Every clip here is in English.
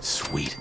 Sweet.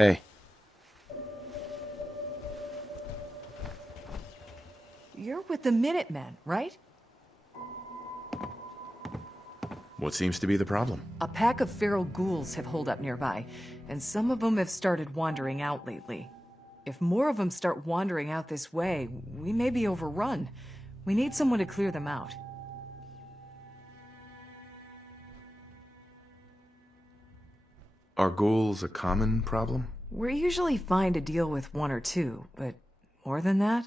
Hey. You're with the Minutemen, right? What seems to be the problem? A pack of feral ghouls have holed up nearby, and some of them have started wandering out lately. If more of them start wandering out this way, we may be overrun. We need someone to clear them out. Are ghouls a common problem? We're usually fine to deal with one or two, but more than that?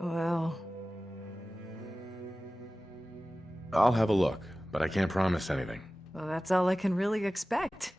Well... I'll have a look, but I can't promise anything. Well, that's all I can really expect.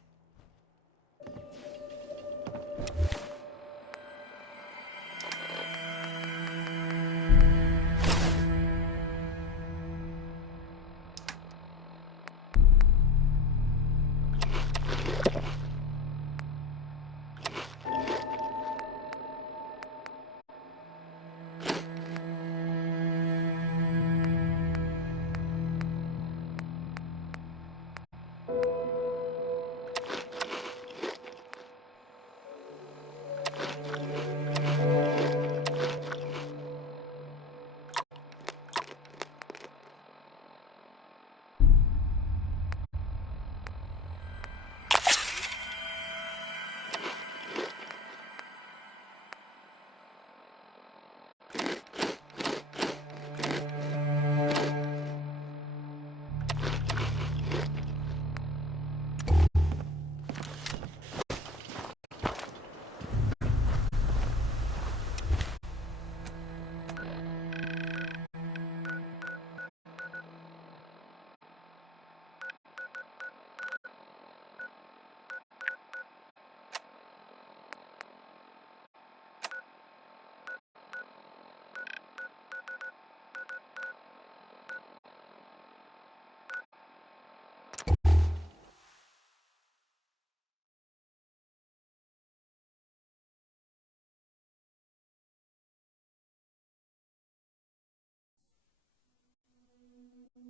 I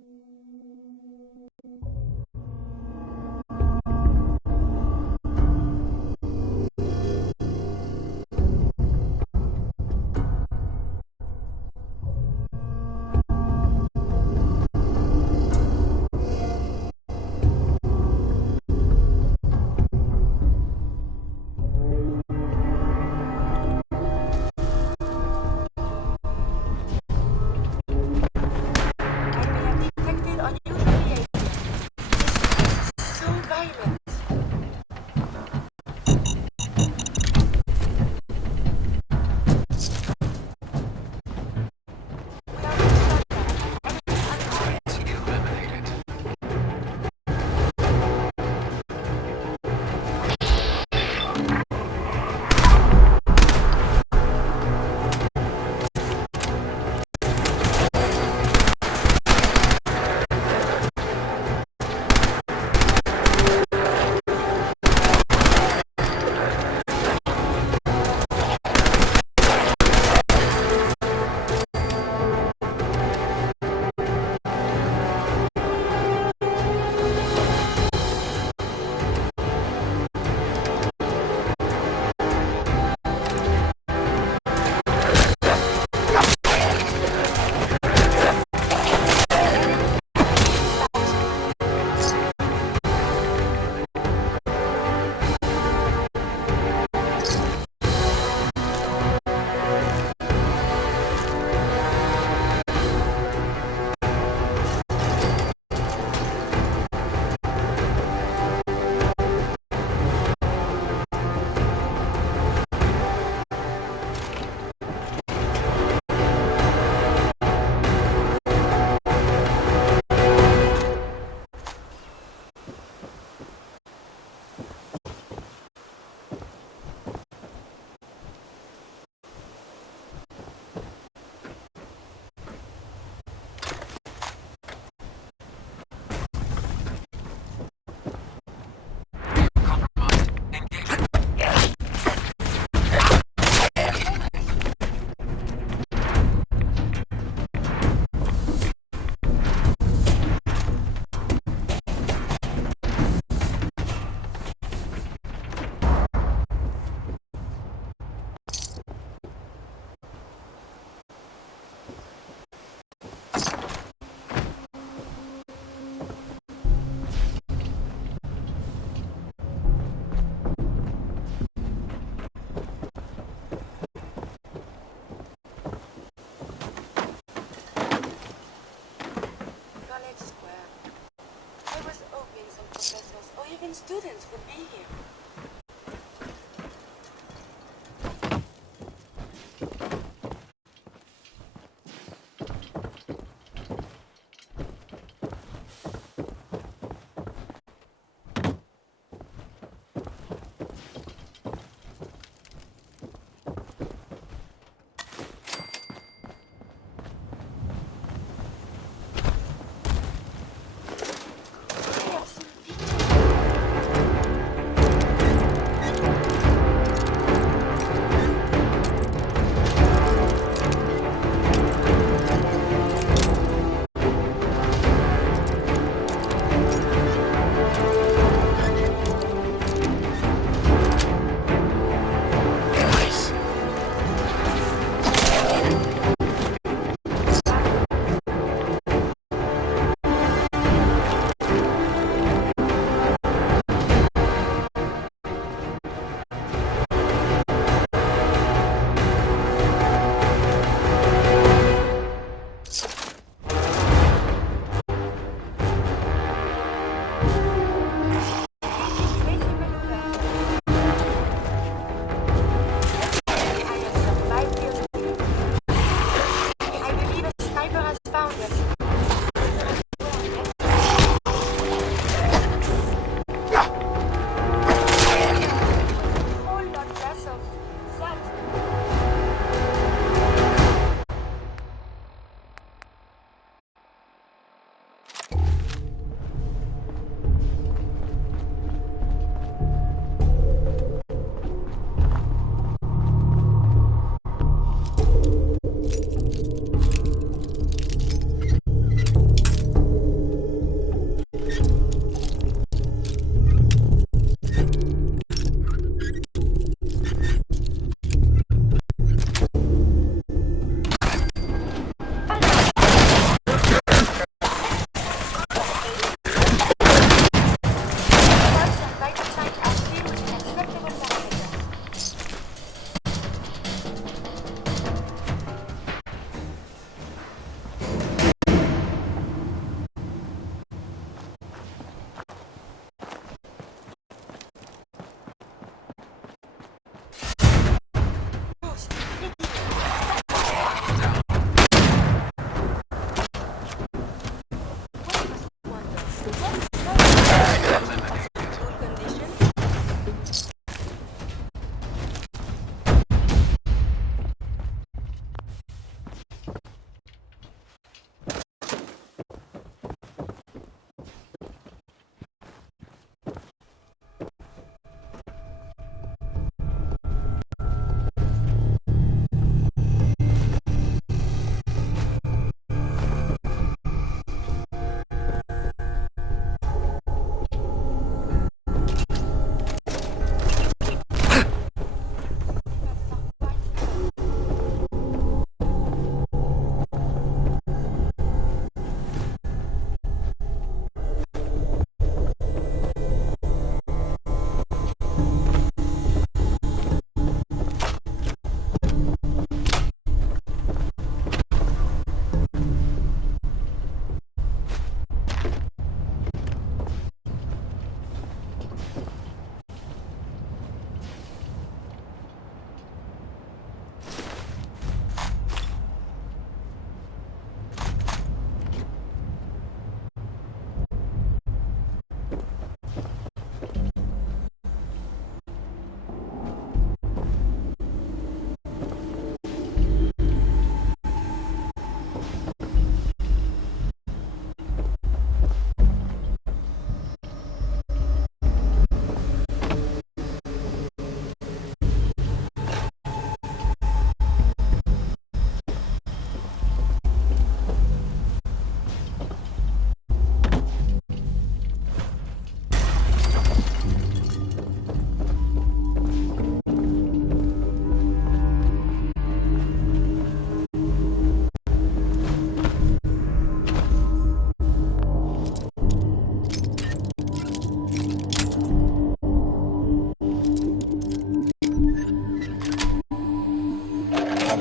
may have detected on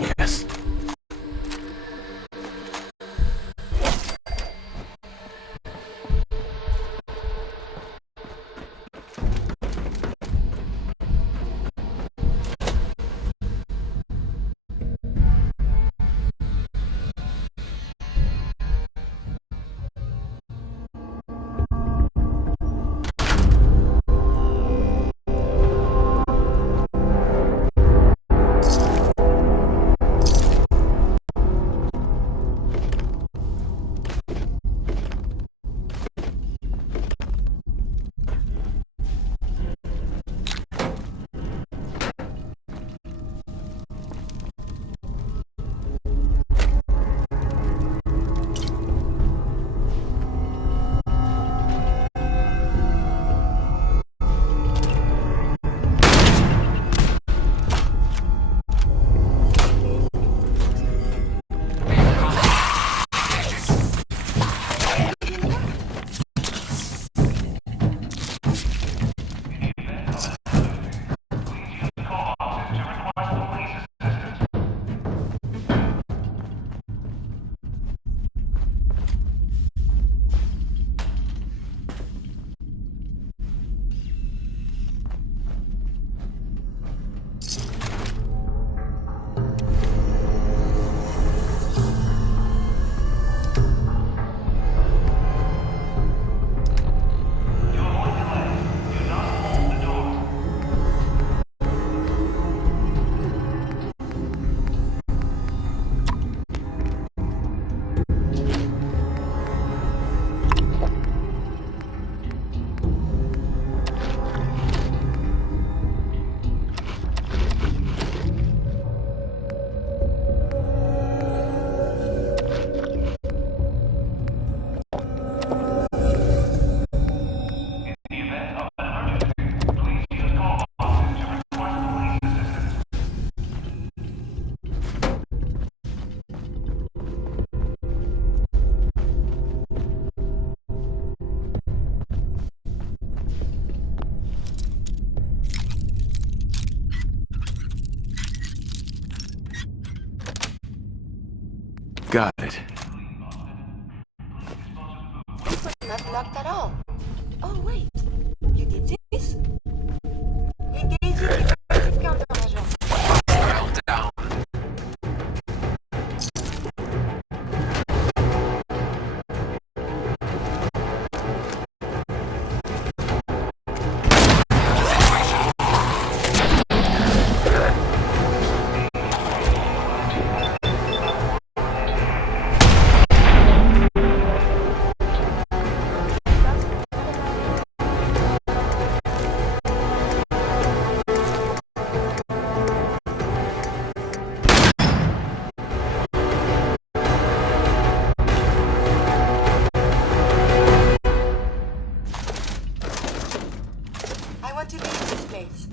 Yes. Got it. This was not locked at all. Oh, wait. You did this? Engaging explosive countermeasures. Well down. I want to leave this place.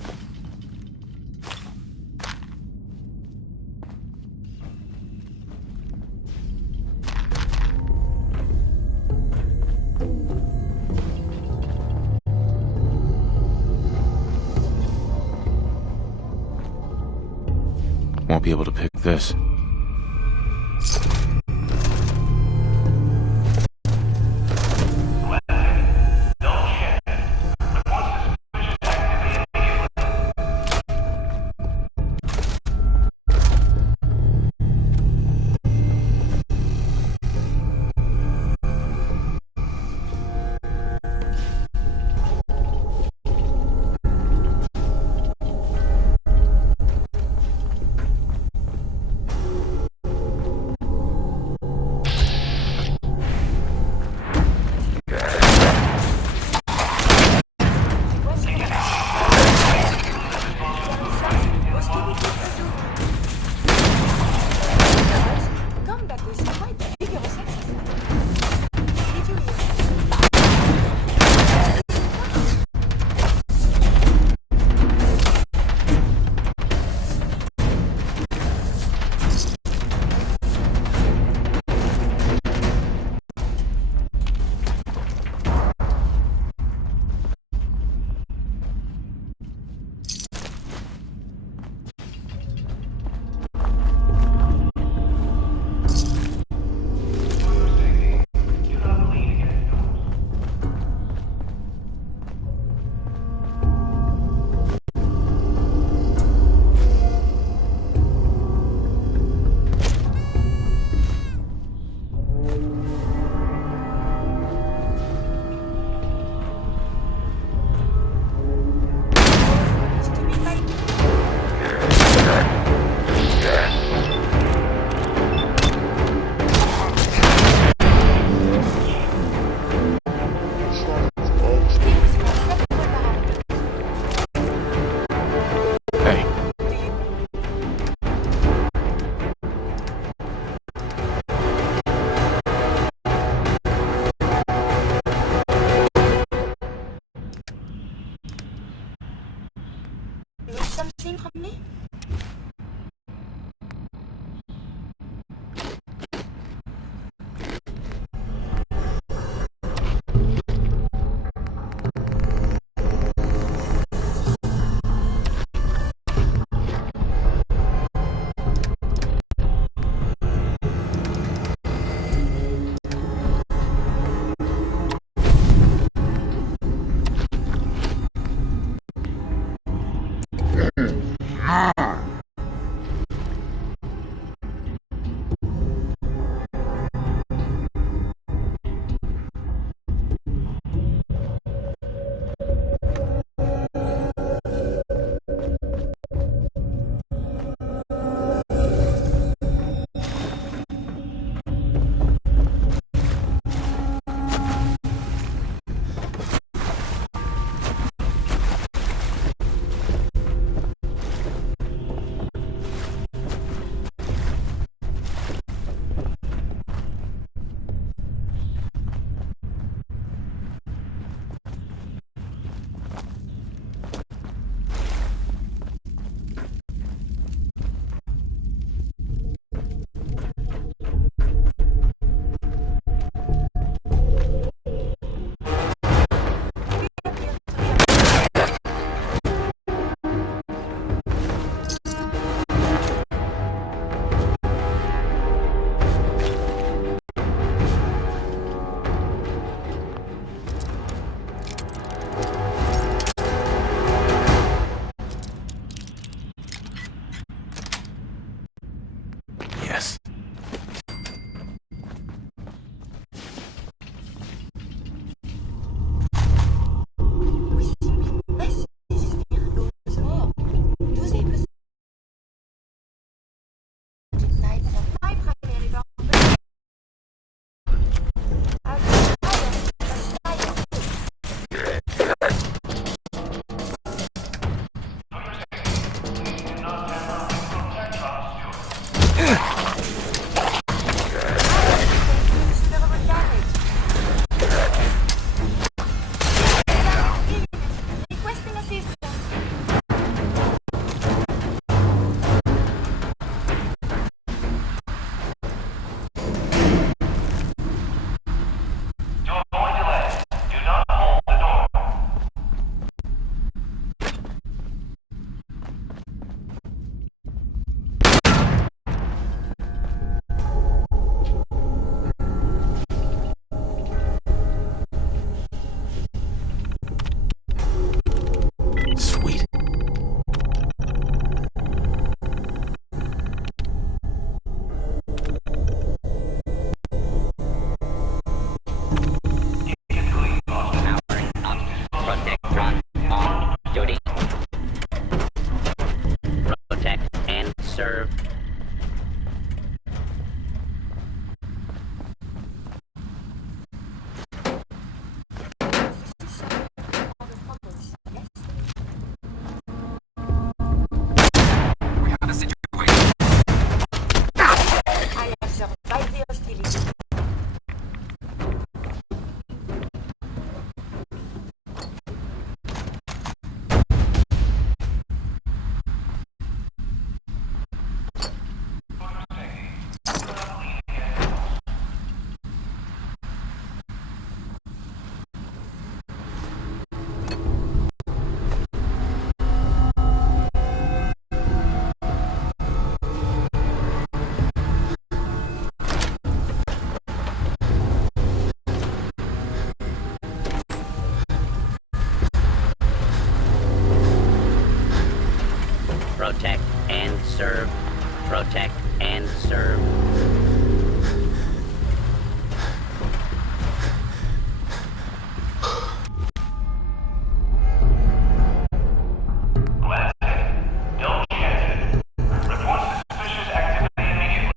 Won't be able to pick this. I have survived the hostility. Protect and serve. Protect and serve. Don't get it. Report suspicious activity immediately.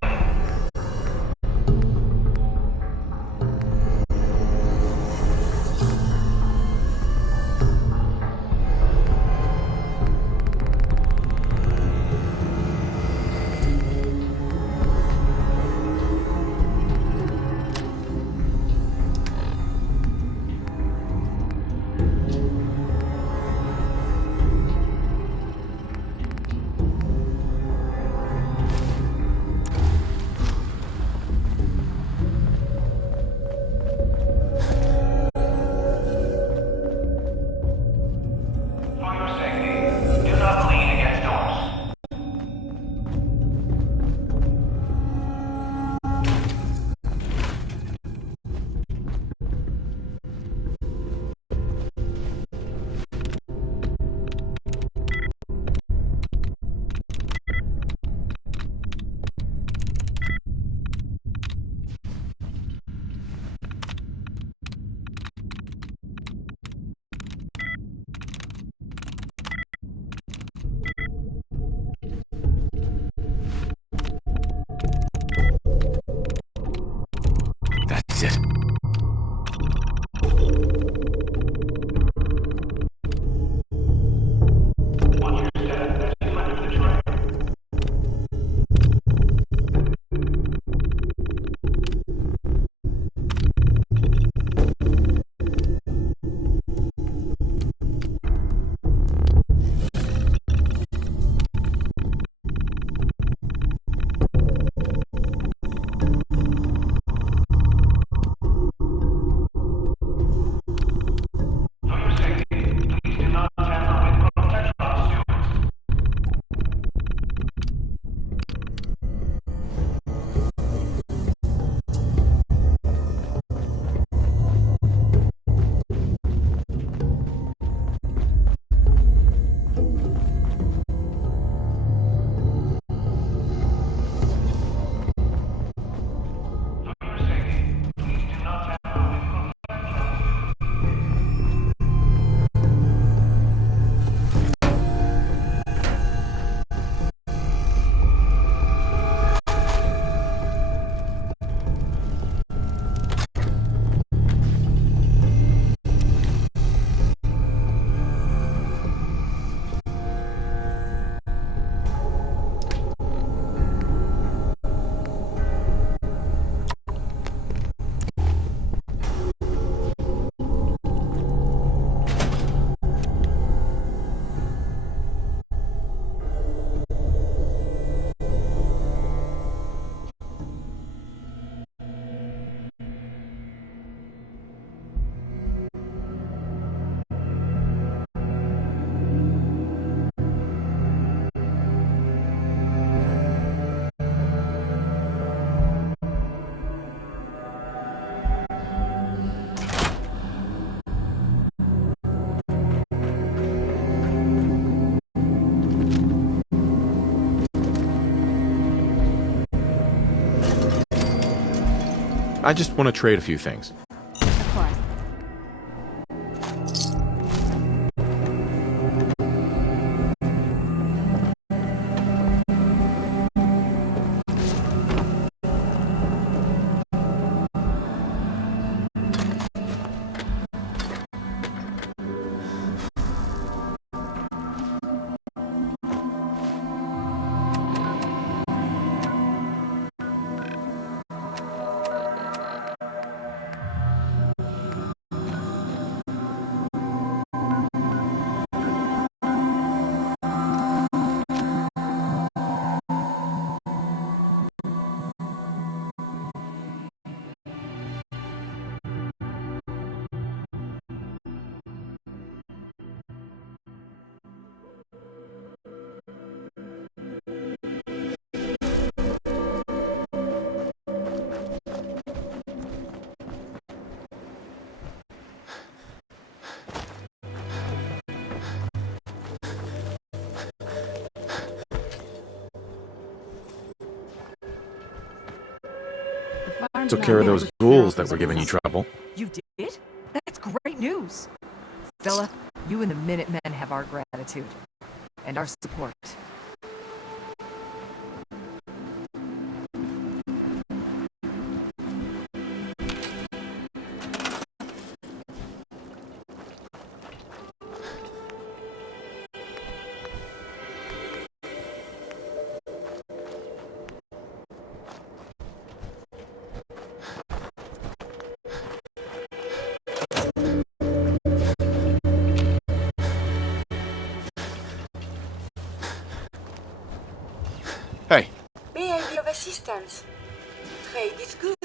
For your safety, do not lean against doors. That's it. Watch your step as you enter the train. For your safety, please do not tamper with protection stewards. For your safety, please do not tamper with protection. I just want to trade a few things. Of course. took care of those ghouls that were giving you trouble. You did? That's great news. Fella, you and the Minutemen have our gratitude. And our support. Hey, May I be of assistance? Trade is good.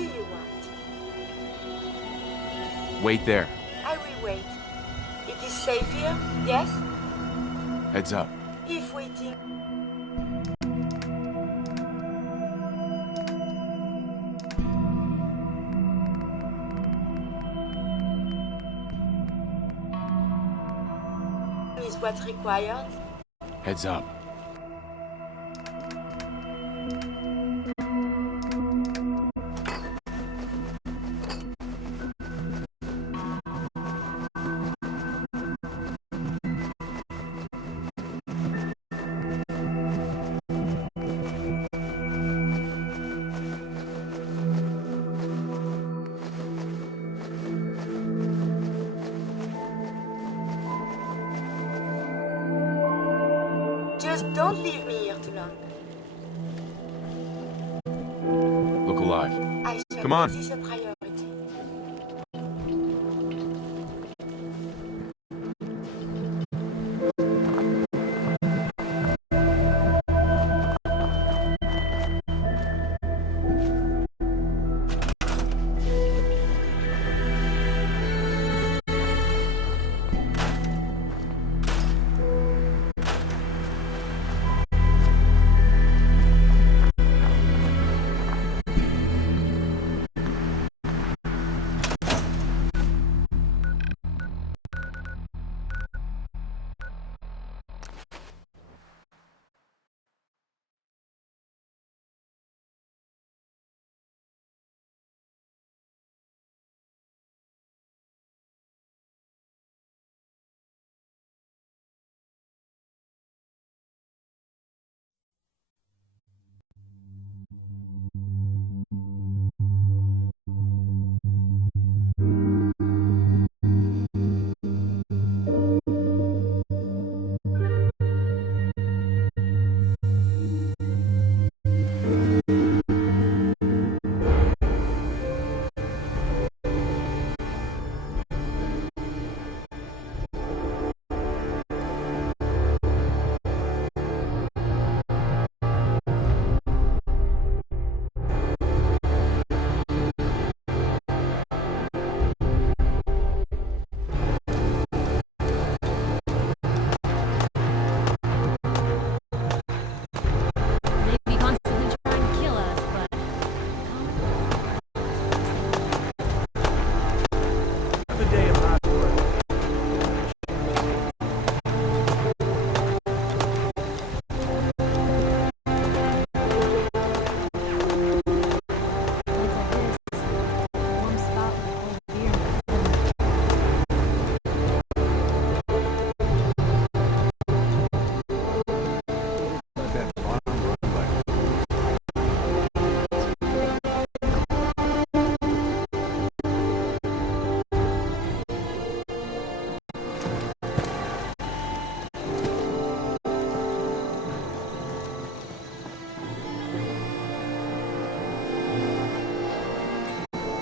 do you want? Wait there. I will wait. It is safe here, yes? Heads up. If waiting. Is what required? Heads up. Just don't leave me here too long. Look alive. I shall Come on. make this a priority. Maybe constantly trying to kill us, but The day of hard work. nights like this, warm spot with cold beer and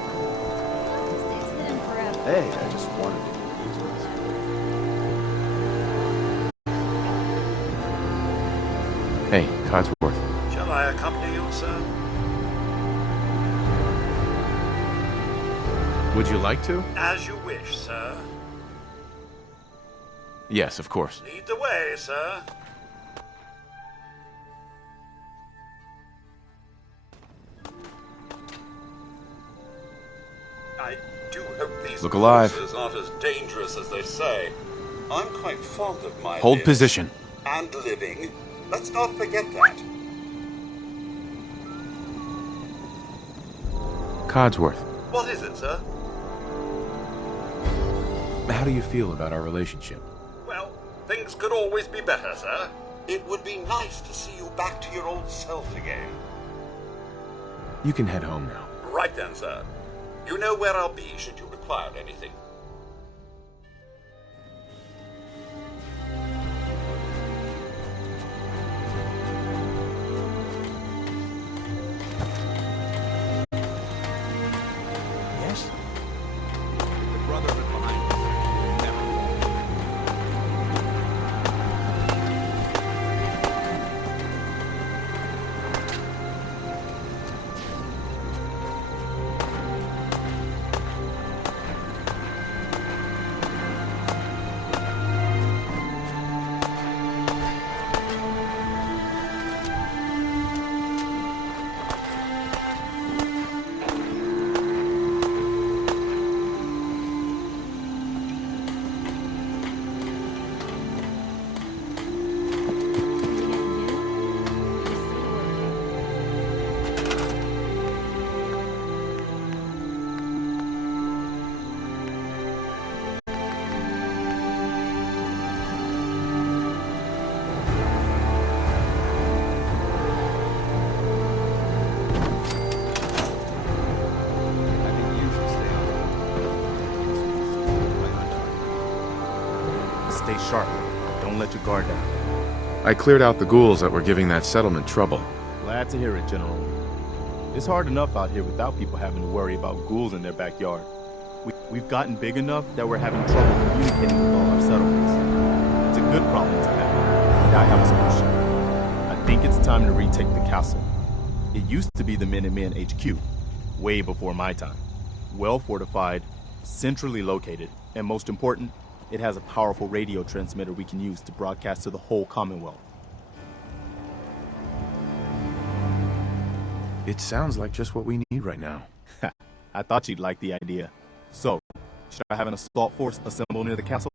stays hidden forever. Hey, I just wanted to. Hey, Codsworth. Shall I accompany you, sir? Would you like to? As you wish, sir. Yes, of course. Lead the way, sir. I do hope these Look alive. places aren't as dangerous as they say. I'm quite fond of my Hold lives position. and living. Let's not forget that. Codsworth, What is it, sir? how do you feel about our relationship? Well, things could always be better, sir. It would be nice to see you back to your old self again. You can head home now. Right then, sir. You know where I'll be should you require anything. Yes? The brotherhood behind us. Never. sharp. Don't let your guard down. I cleared out the ghouls that were giving that settlement trouble. Glad to hear it, General. It's hard enough out here without people having to worry about ghouls in their backyard. We've gotten big enough that we're having trouble communicating with all our settlements. It's a good problem to have, and I have a solution. I think it's time to retake the castle. It used to be the Minutemen HQ, way before my time. Well fortified, centrally located, and most important, it has a powerful radio transmitter we can use to broadcast to the whole Commonwealth. It sounds like just what we need right now. I thought you'd like the idea. So, should I have an assault force assemble near the castle?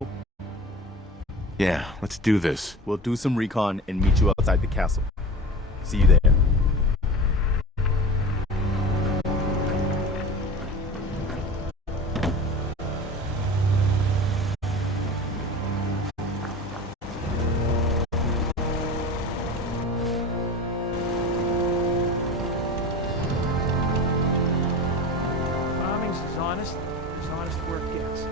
Yeah, let's do this. We'll do some recon and meet you outside the castle. See you there. Farming's as honest work gets.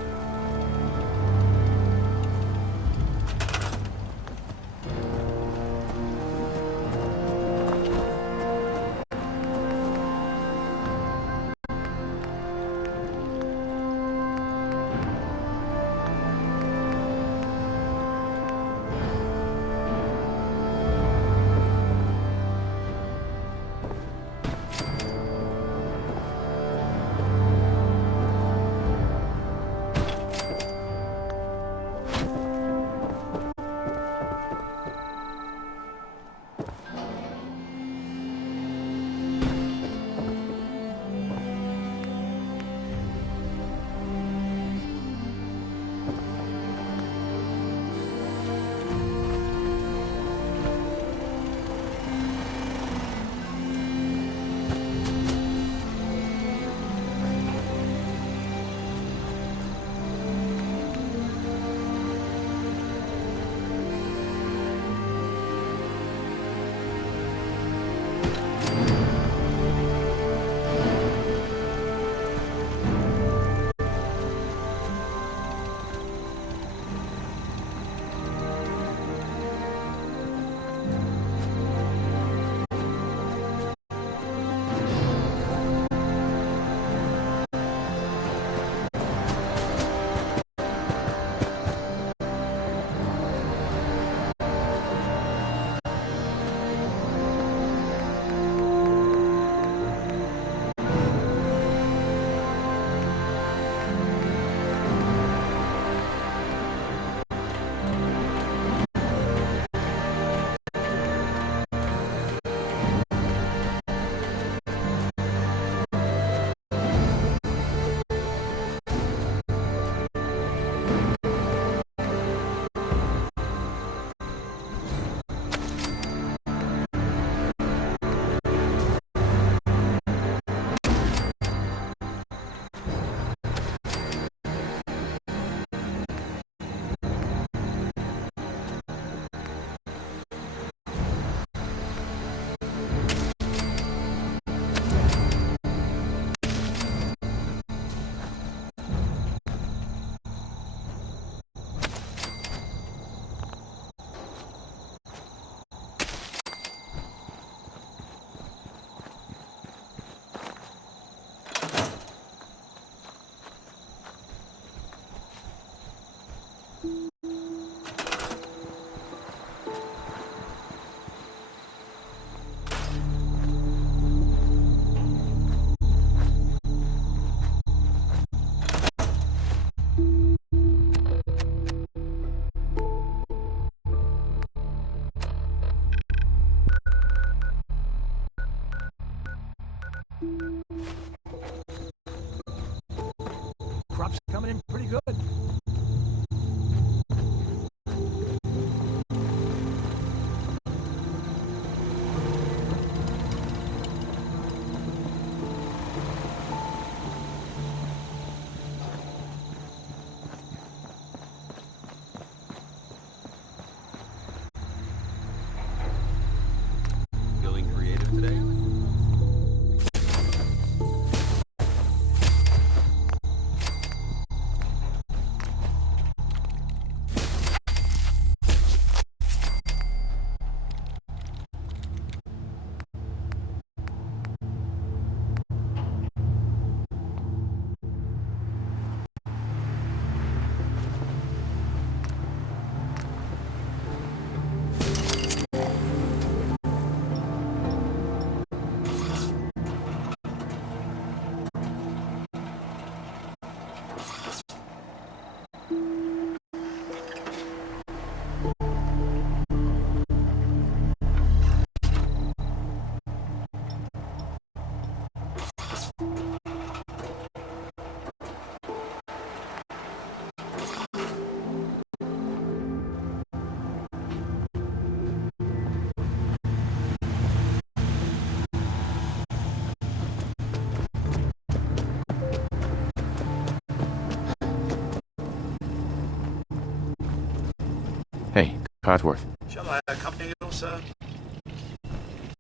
Hey, Codsworth. Shall I accompany you, sir?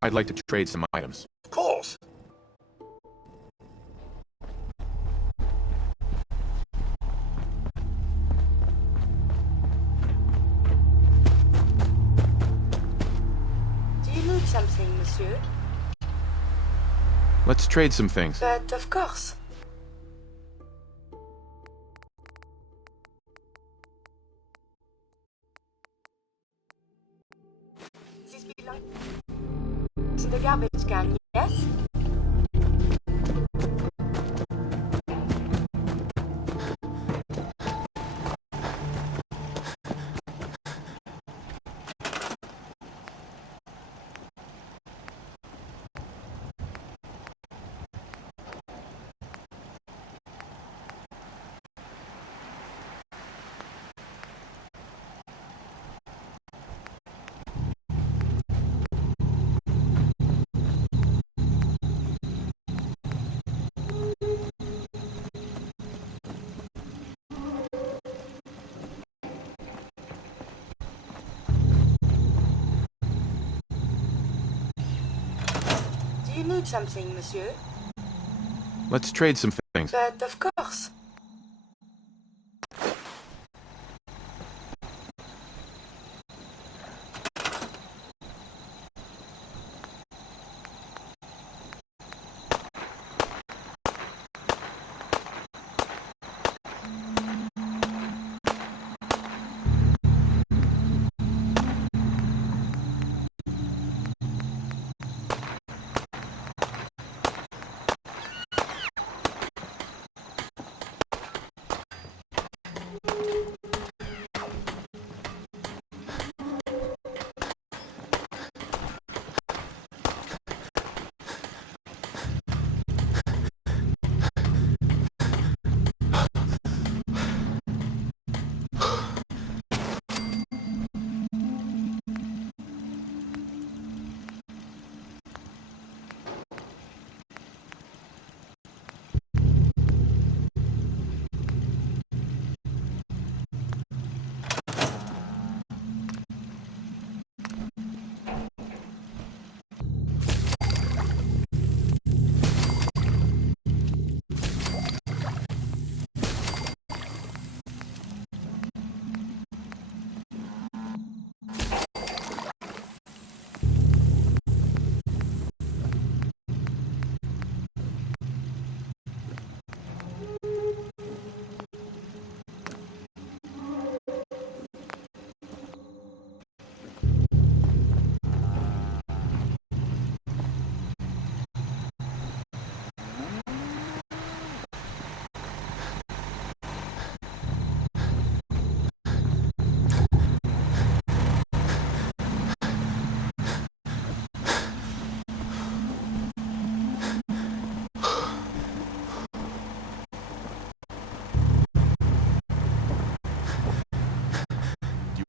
I'd like to trade some items. Of course. Do you need something, monsieur? Let's trade some things. But of course. This belongs to the garbage can, yes? Do you need something, monsieur? Let's trade some things. But of course.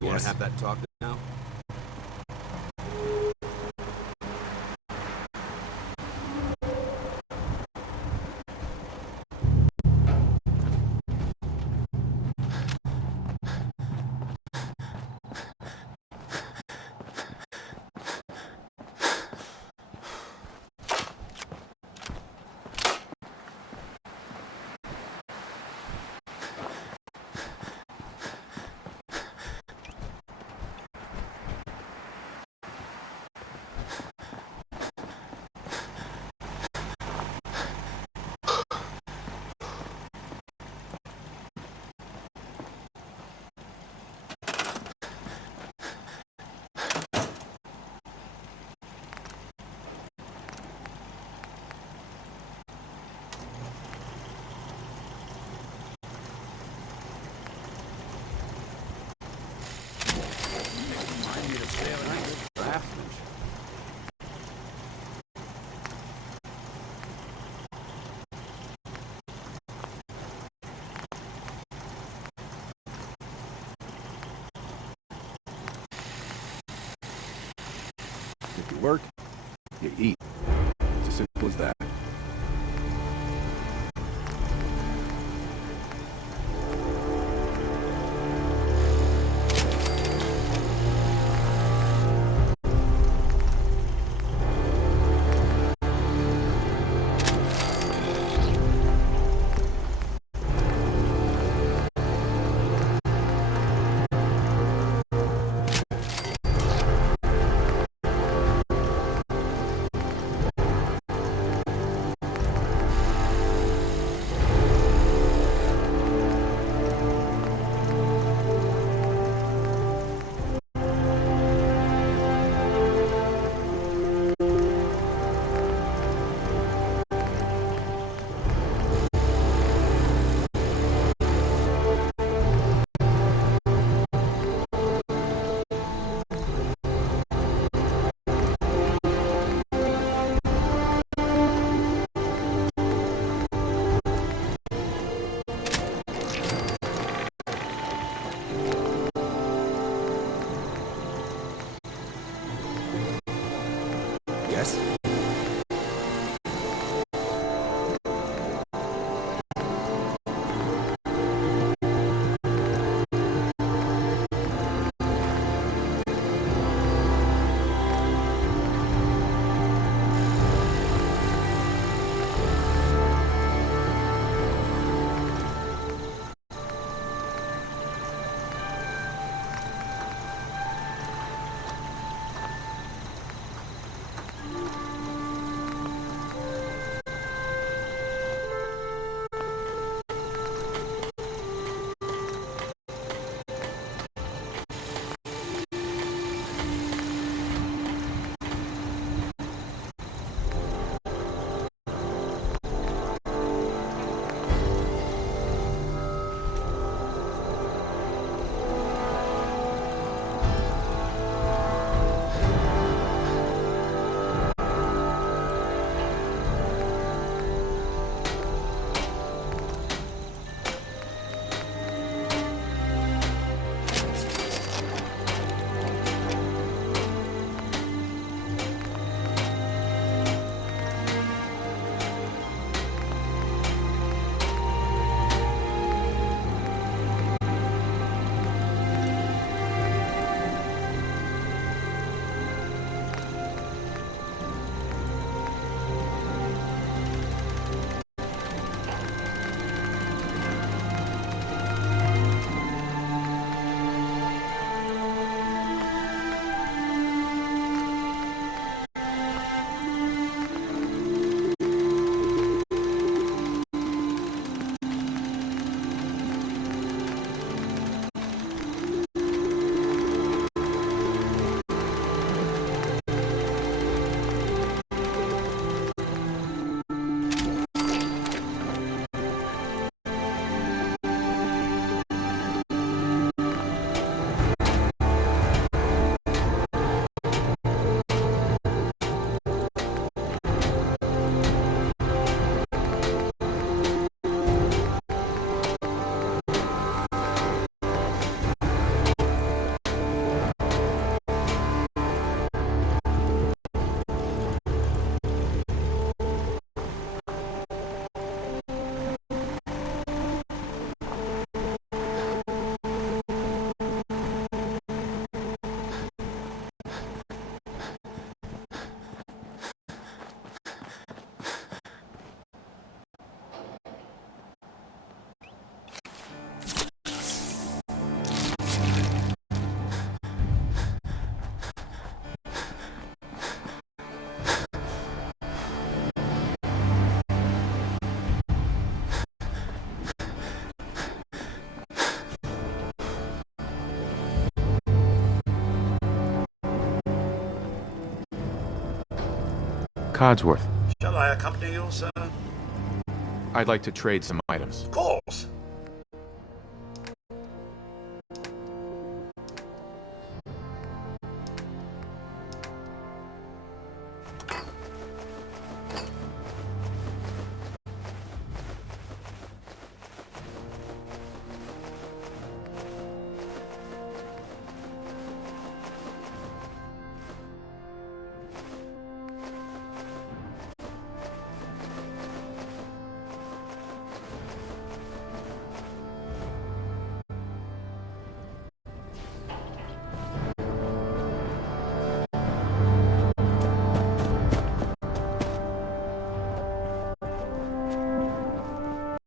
You want to have that talk now? If you work, you eat. It's as simple as that. guys. Codsworth, Shall I accompany you, sir? I'd like to trade some items. Of course.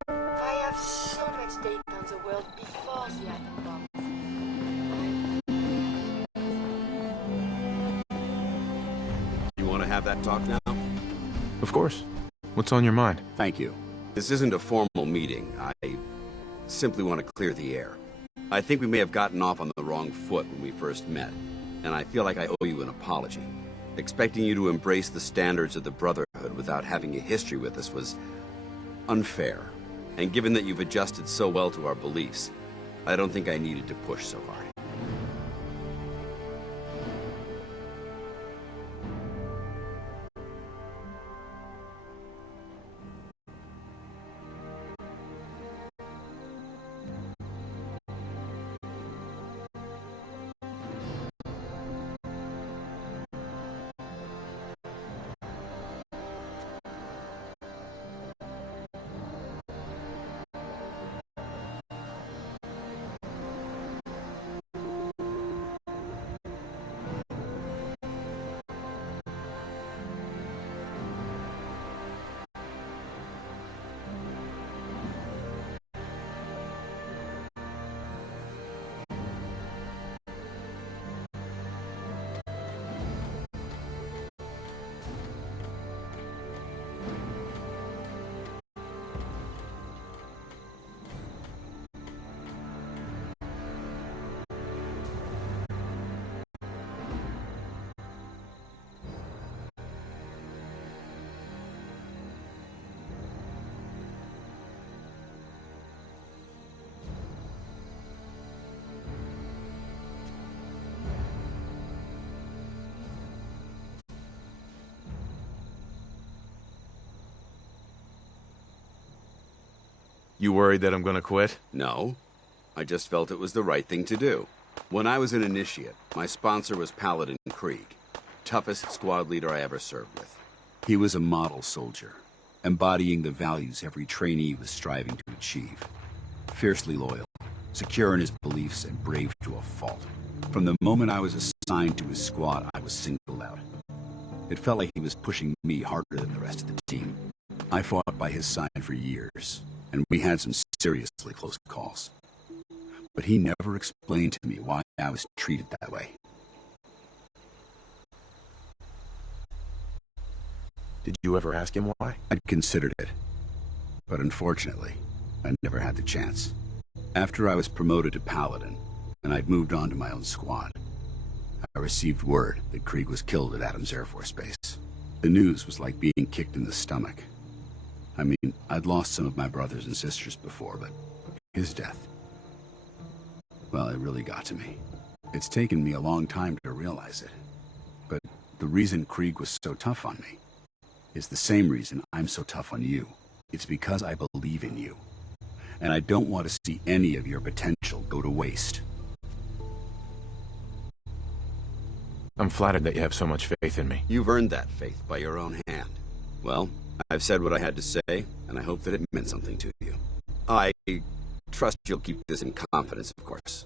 I have so much data on the world before the atom bombs. You want to have that talk now? Of course. What's on your mind? Thank you. This isn't a formal meeting. I simply want to clear the air. I think we may have gotten off on the wrong foot when we first met, and I feel like I owe you an apology. Expecting you to embrace the standards of the Brotherhood without having a history with us was unfair. And given that you've adjusted so well to our beliefs, I don't think I needed to push so hard. You worried that I'm gonna quit? No, I just felt it was the right thing to do. When I was an initiate, my sponsor was Paladin Krieg, toughest squad leader I ever served with. He was a model soldier, embodying the values every trainee was striving to achieve. Fiercely loyal, secure in his beliefs, and brave to a fault. From the moment I was assigned to his squad, I was singled out. It felt like he was pushing me harder than the rest of the team. I fought by his side for years, and we had some seriously close calls. But he never explained to me why I was treated that way. Did you ever ask him why? I'd considered it, but unfortunately, I never had the chance. After I was promoted to Paladin, and I'd moved on to my own squad, I received word that Krieg was killed at Adams Air Force Base. The news was like being kicked in the stomach. I mean, I'd lost some of my brothers and sisters before, but his death, well, it really got to me. It's taken me a long time to realize it, but the reason Krieg was so tough on me is the same reason I'm so tough on you. It's because I believe in you, and I don't want to see any of your potential go to waste. I'm flattered that you have so much faith in me. You've earned that faith by your own hand. Well, I've said what I had to say, and I hope that it meant something to you. I trust you'll keep this in confidence, of course.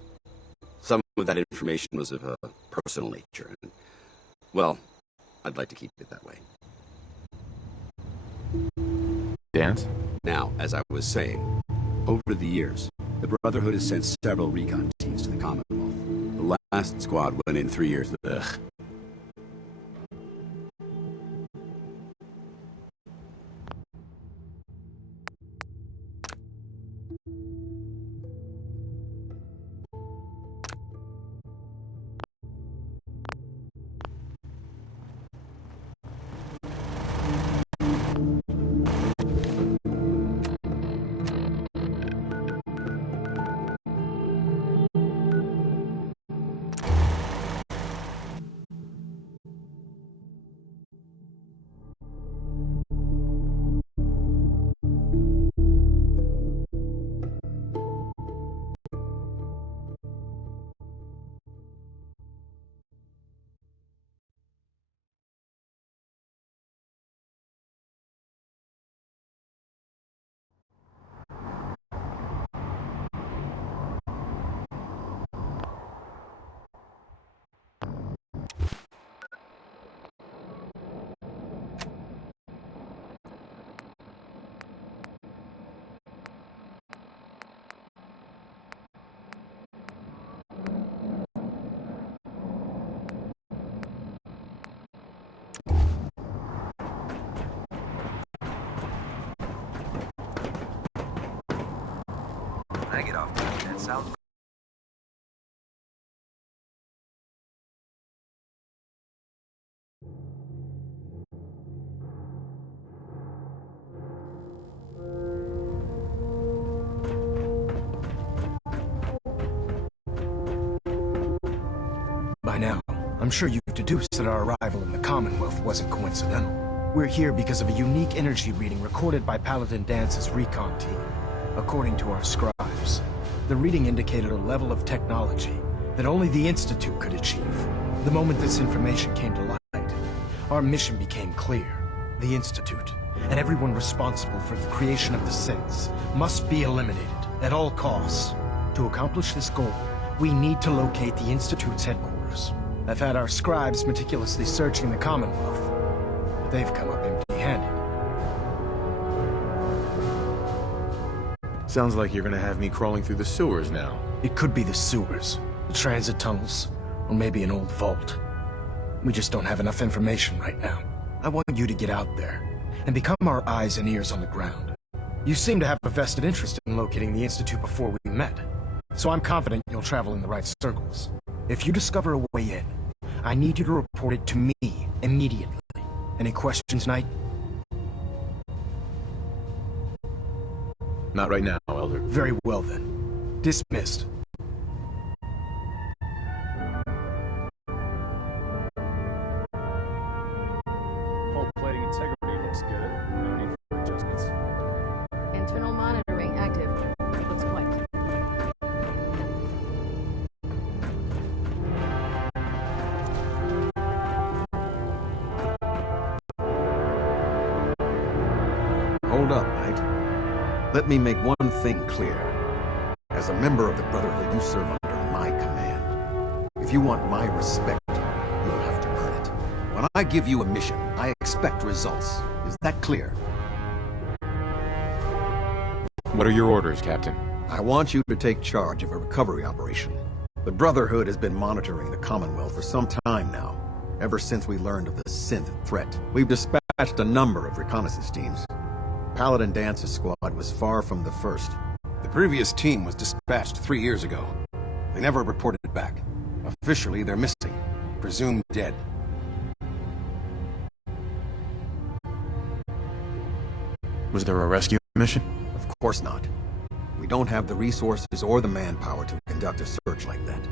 Some of that information was of a personal nature, and, well, I'd like to keep it that way. Dance? Now, as I was saying, over the years, the Brotherhood has sent several recon teams to the Commonwealth. The last squad went in 3 years. Ugh. I get off that south. By now, I'm sure you've deduced that our arrival in the Commonwealth wasn't coincidental. We're here because of a unique energy reading recorded by Paladin Dance's recon team. According to our scribes, the reading indicated a level of technology that only the Institute could achieve. The moment this information came to light, our mission became clear. The Institute, and everyone responsible for the creation of the synths, must be eliminated at all costs. To accomplish this goal, we need to locate the Institute's headquarters. I've had our scribes meticulously searching the Commonwealth, but they've come up empty-handed. Sounds like you're gonna have me crawling through the sewers now. It could be the sewers, the transit tunnels, or maybe an old vault. We just don't have enough information right now. I want you to get out there and become our eyes and ears on the ground. You seem to have a vested interest in locating the Institute before we met, so I'm confident you'll travel in the right circles. If you discover a way in, I need you to report it to me immediately. Any questions, Knight? Not right now, Elder. Very well then. Dismissed. Hull plating integrity looks good. No need for adjustments. Internal monitoring active. Stand up, Knight. Let me make one thing clear. As a member of the Brotherhood, you serve under my command. If you want my respect, you'll have to earn it. When I give you a mission, I expect results. Is that clear? What are your orders, Captain? I want you to take charge of a recovery operation. The Brotherhood has been monitoring the Commonwealth for some time now, ever since we learned of the synth threat. We've dispatched a number of reconnaissance teams. Paladin Dance's squad was far from the first. The previous team was dispatched 3 years ago. They never reported back. Officially, they're missing. Presumed dead. Was there a rescue mission? Of course not. We don't have the resources or the manpower to conduct a search like that.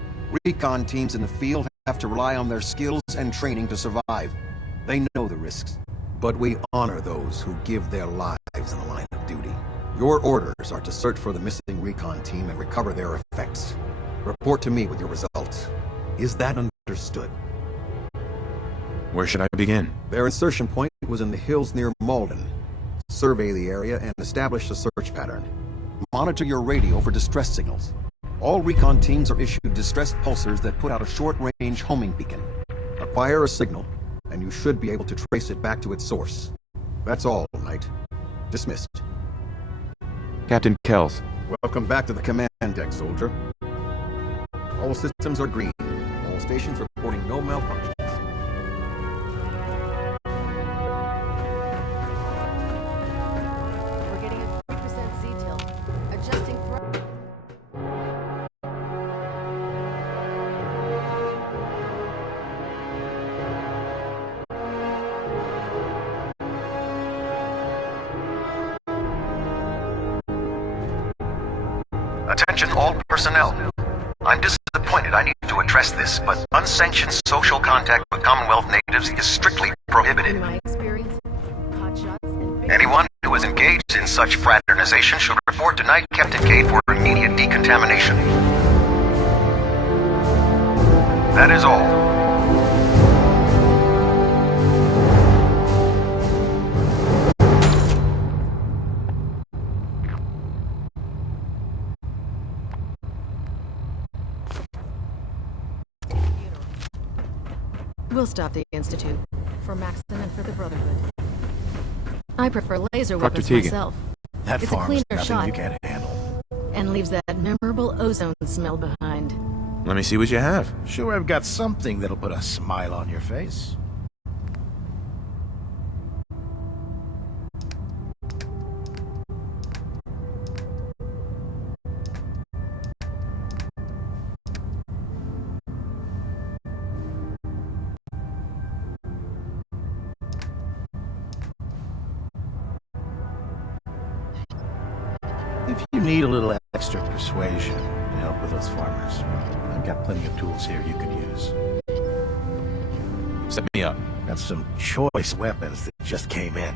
Recon teams in the field have to rely on their skills and training to survive. They know the risks, but we honor those who give their lives in the line of duty. Your orders are to search for the missing recon team and recover their effects. Report to me with your results. Is that understood? Where should I begin? Their insertion point was in the hills near Malden. Survey the area and establish a search pattern. Monitor your radio for distress signals. All recon teams are issued distress pulsers that put out a short-range homing beacon. Acquire a signal, and you should be able to trace it back to its source. That's all, Knight. Dismissed. Captain Kells. Welcome back to the command deck, soldier. All systems are green. All stations reporting no malfunctions. We're getting a 3% Z-tilt. Adjusting throttle. Attention all personnel. I'm disappointed I need to address this, but unsanctioned social contact with Commonwealth natives is strictly prohibited. In my experience, hot shots and big... Anyone who is engaged in such fraternization should report to Knight Captain K for immediate decontamination. That is all. We'll stop the Institute. For Maxim and for the Brotherhood. I prefer laser Dr. weapons Teagan. myself. That It's a farm's cleaner nothing shot. you can't handle. And leaves that memorable ozone smell behind. Let me see what you have. Sure, I've got something that'll put a smile on your face. If you need a little extra persuasion to help with those farmers, I've got plenty of tools here you could use. Set me up. Got some choice weapons that just came in.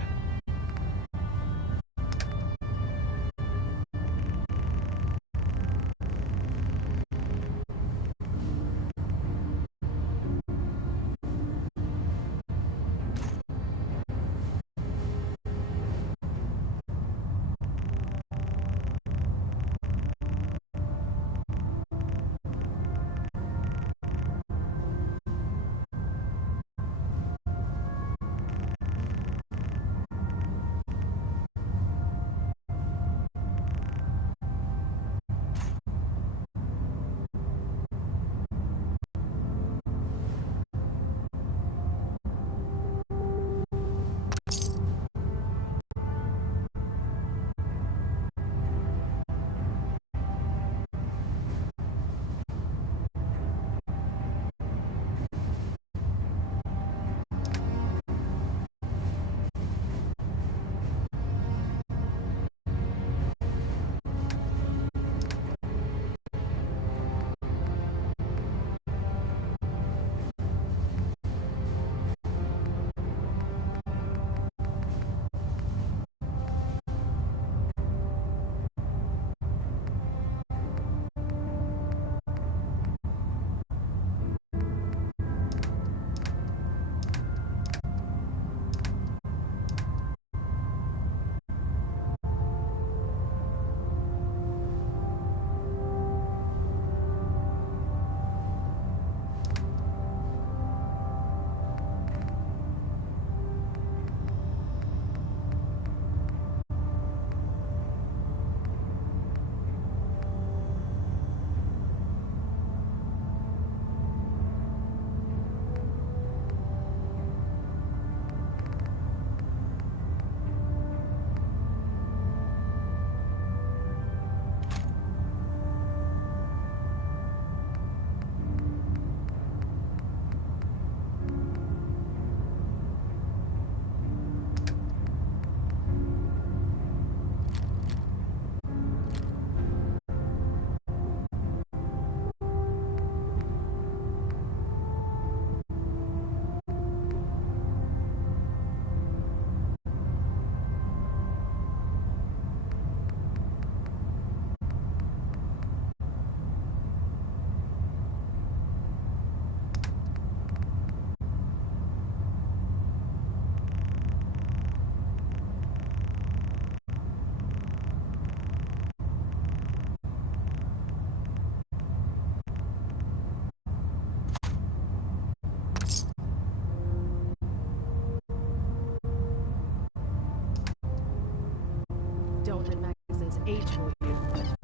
Paladin Maxon's age for you.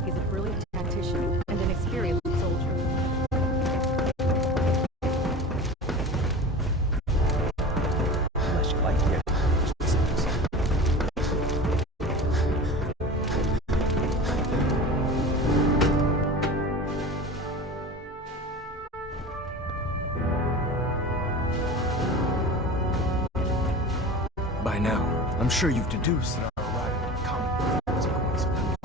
He's a brilliant tactician and an experienced soldier. Vielleicht gleich hier. By now, I'm sure you've deduced that our arrival in the Commonwealth was a coincidence.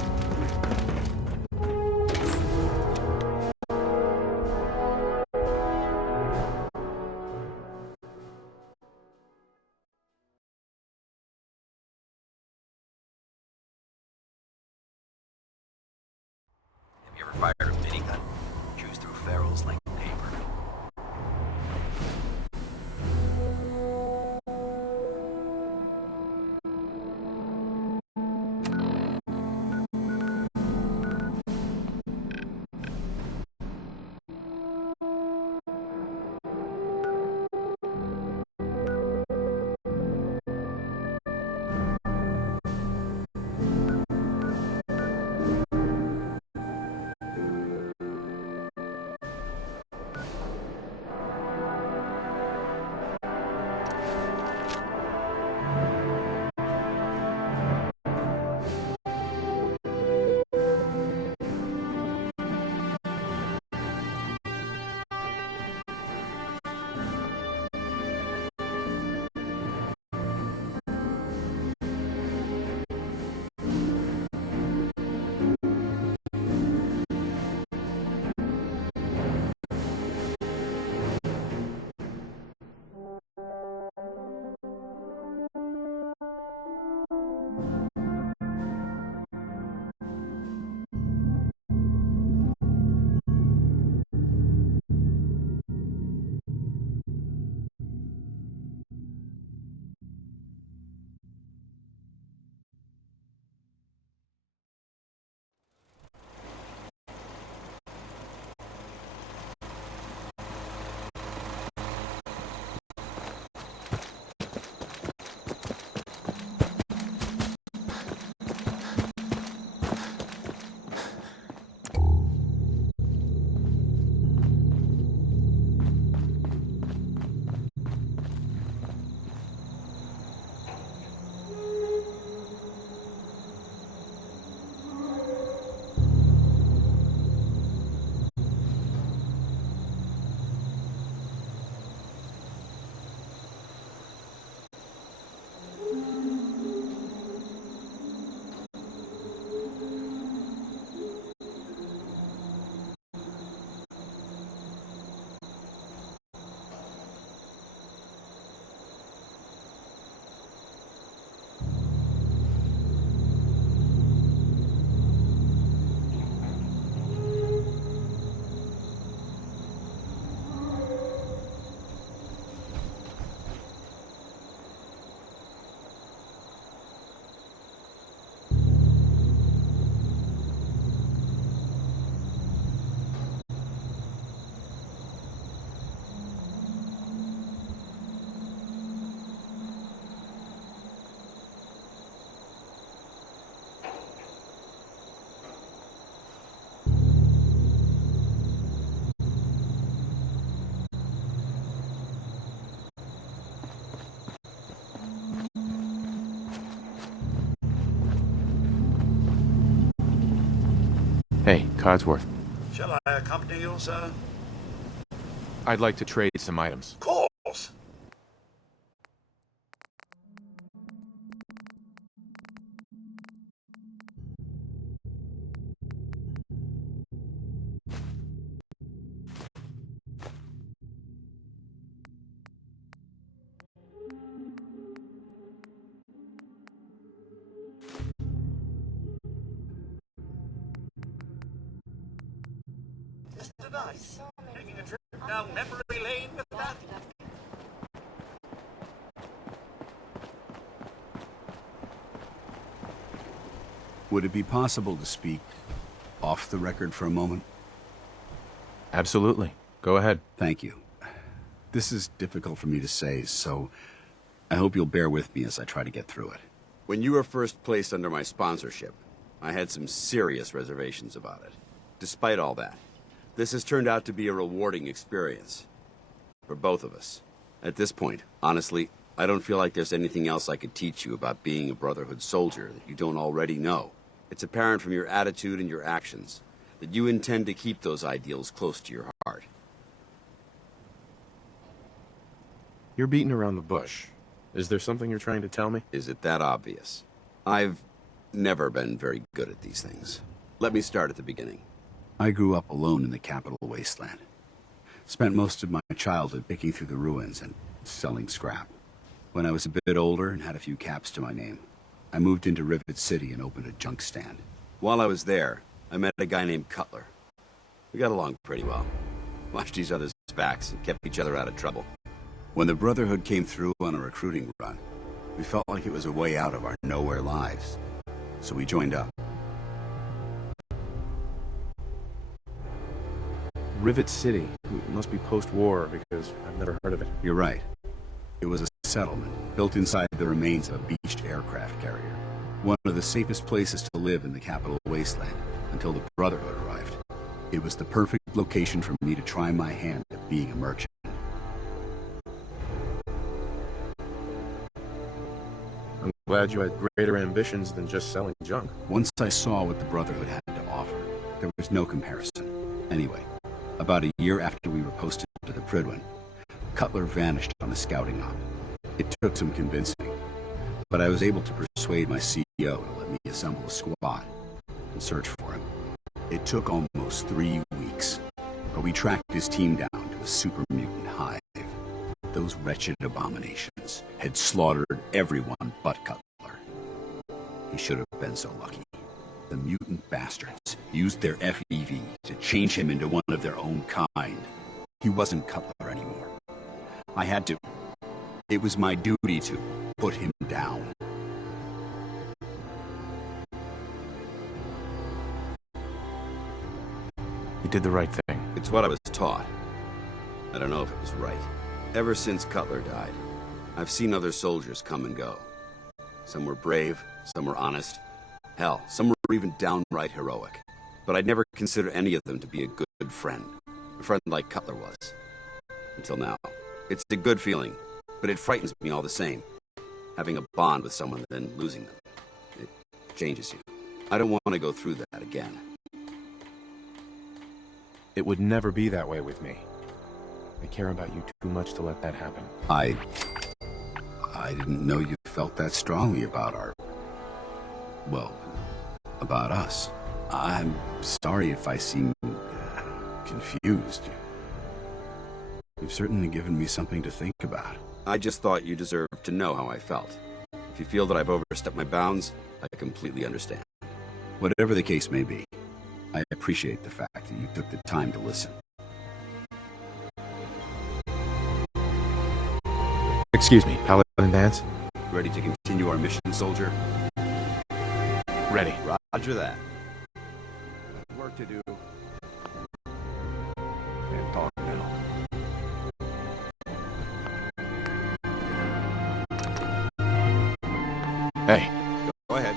Have you ever fired a minigun? Choose through ferrules like paper. Hey, Codsworth. Shall I accompany you, sir? I'd like to trade some items. Of course. Isn't it nice? Taking a trip down memory lane with that. Would it be possible to speak off the record for a moment? Absolutely. Go ahead. Thank you. This is difficult for me to say, so I hope you'll bear with me as I try to get through it. When you were first placed under my sponsorship, I had some serious reservations about it. Despite all that, this has turned out to be a rewarding experience. For both of us. At this point, honestly, I don't feel like there's anything else I could teach you about being a Brotherhood soldier that you don't already know. It's apparent from your attitude and your actions that you intend to keep those ideals close to your heart. You're beating around the bush. Is there something you're trying to tell me? Is it that obvious? I've never been very good at these things. Let me start at the beginning. I grew up alone in the capital wasteland. Spent most of my childhood picking through the ruins and selling scrap. When I was a bit older and had a few caps to my name, I moved into Rivet City and opened a junk stand. While I was there, I met a guy named Cutler. We got along pretty well. Watched each other's backs and kept each other out of trouble. When the Brotherhood came through on a recruiting run, we felt like it was a way out of our nowhere lives. So we joined up. Rivet City. It must be post-war, because I've never heard of it. You're right. It was a settlement, built inside the remains of a beached aircraft carrier. One of the safest places to live in the capital wasteland, until the Brotherhood arrived. It was the perfect location for me to try my hand at being a merchant. I'm glad you had greater ambitions than just selling junk. Once I saw what the Brotherhood had to offer, there was no comparison. Anyway, about a year after we were posted to the Prydwen, Cutler vanished on a scouting op. It took some convincing, but I was able to persuade my CEO to let me assemble a squad and search for him. It took almost 3 weeks, but we tracked his team down to a super mutant hive. Those wretched abominations had slaughtered everyone but Cutler. He should have been so lucky. The mutant bastards used their FEV to change him into one of their own kind. He wasn't Cutler anymore. I had to... It was my duty to put him down. You did the right thing. It's what I was taught. I don't know if it was right. Ever since Cutler died, I've seen other soldiers come and go. Some were brave, some were honest. Hell, some were even downright heroic. But I'd never consider any of them to be a good friend. A friend like Cutler was. Until now. It's a good feeling, but it frightens me all the same. Having a bond with someone, then losing them. It changes you. I don't want to go through that again. It would never be that way with me. I care about you too much to let that happen. I didn't know you felt that strongly about about us. I'm sorry if I seem confused. You've certainly given me something to think about. I just thought you deserved to know how I felt. If you feel that I've overstepped my bounds, I completely understand. Whatever the case may be, I appreciate the fact that you took the time to listen. Excuse me, Paladin Dance? Ready to continue our mission, soldier? Ready. Roger that. Work to do. Can't talk now. Hey. Go ahead.